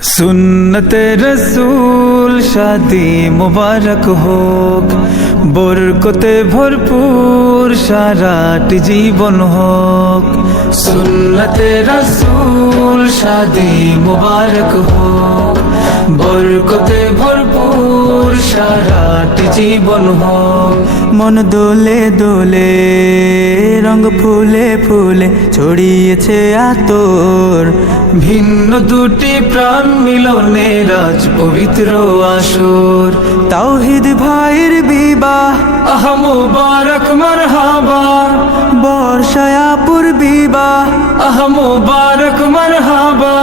सुन्नते रसूल शादी मुबारक होक, बरकते भरपूर साराटी जीवन होक। सुन्नते रसूल शादी मुबारक होक, बरकते भरपूर साराटी जीवन होक। मन दोले दोले रंग फुले फुले ছড়িয়েছে আতর, ভিন্ন দুটি প্রাণ মিলনে রাজ পবিত্র আসর। তাওহীদ ভাইয়ের বিবাহ আহ মুবারক মারহাবা, বর্ষায় আপুর বিবাহ আহ মুবারক মারহাবা।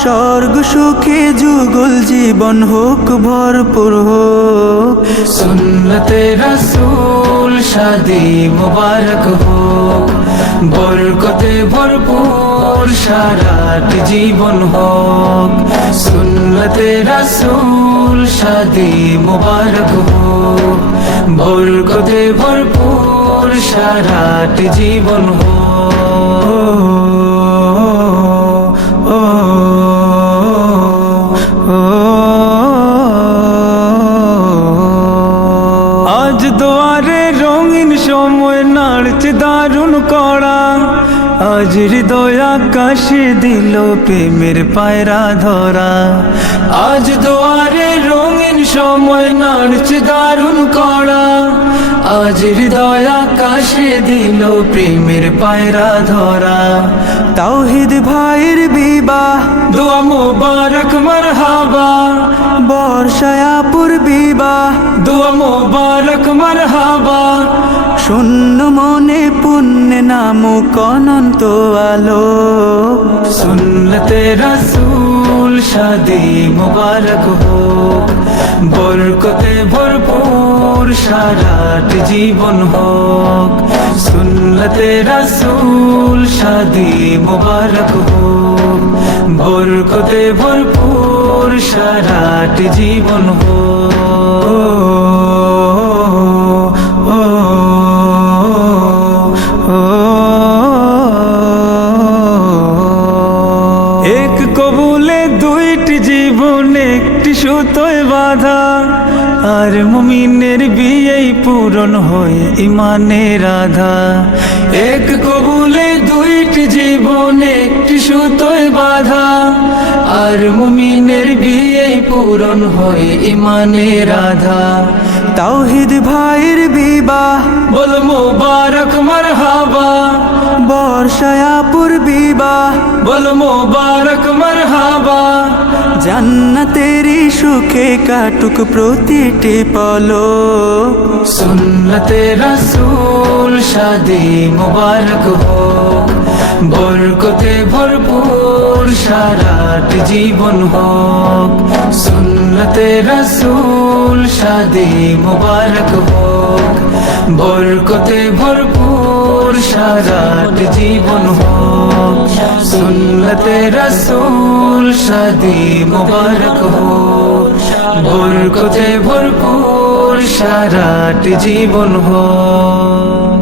স্বর্গ সুখে যুগল জীবন হোক ভরপুর হোক। সুন্নতে রাসূল শাদি মুবারক হোক, বরকতে ভরপুর সারাটি জীবন হোক। সুন্নতে রাসূল শাদি মুবারক হোক, বরকতে ভরপুর সারাটি জীবন হোক। আজ দুয়ারে রঙিন সময় নাড়ছে দারুণ কড়া, আজ হৃদয় আকাশে দিল প্রেমের পায়রা ধরা। আজ দুয়ারে রঙিন সময় নাড়ছে দারুণ কড়া, আজ হৃদয় আকাশে দিল প্রেমের পায়রা ধরা। তাওহীদ ভাইয়ের বিবাহ দোয়া মুবারক মারহাবা, বর্ষায় আপুর বিবাহ দোয়া মুবারক মারহাবা। শূন্য মনে পুণ্যে নামুক অনন্ত আলো। সুন্নতে রাসূল শাদি মুবারক হোক, বরকতে ভরপুর সারাটি জীবন হোক। সুন্নতে রাসূল শাদি মুবারক হোক, বরকতে ভরপুর সারাটি জীবন হোক। এক কবুলে দুইটি জীবন একটি সুতোয় বাঁধা, আর মুমিনের বিয়েই পূরণ হয় ইমানের আধা। এক কবুলে দুইটি জীবন একটি সুতোয় বাঁধা, আর মুমিনের বিয়েই পূরণ হয় ইমানের আধা। তাওহীদ ভাইয়ের বিবাহ বল মুবারক মারহাবা, বর্ষায় আপুর বিবাহ বল মুবারক মারহাবা। জান্নাতেরই সুখে কাটুক প্রতিটি পলক। সুন্নতে রাসূল শাদি মুবারক হোক, বরকতে ভরপুর সারাটি জীবন হোক। সুন্নতে রাসূল শাদি মুবারক হোক, বরকতে ভরপুর সারাটি জীবন হোক। সুন্নতে রাসূল শাদি মুবারক হোক, বরকতে ভরপুর সারাটি জীবন হোক।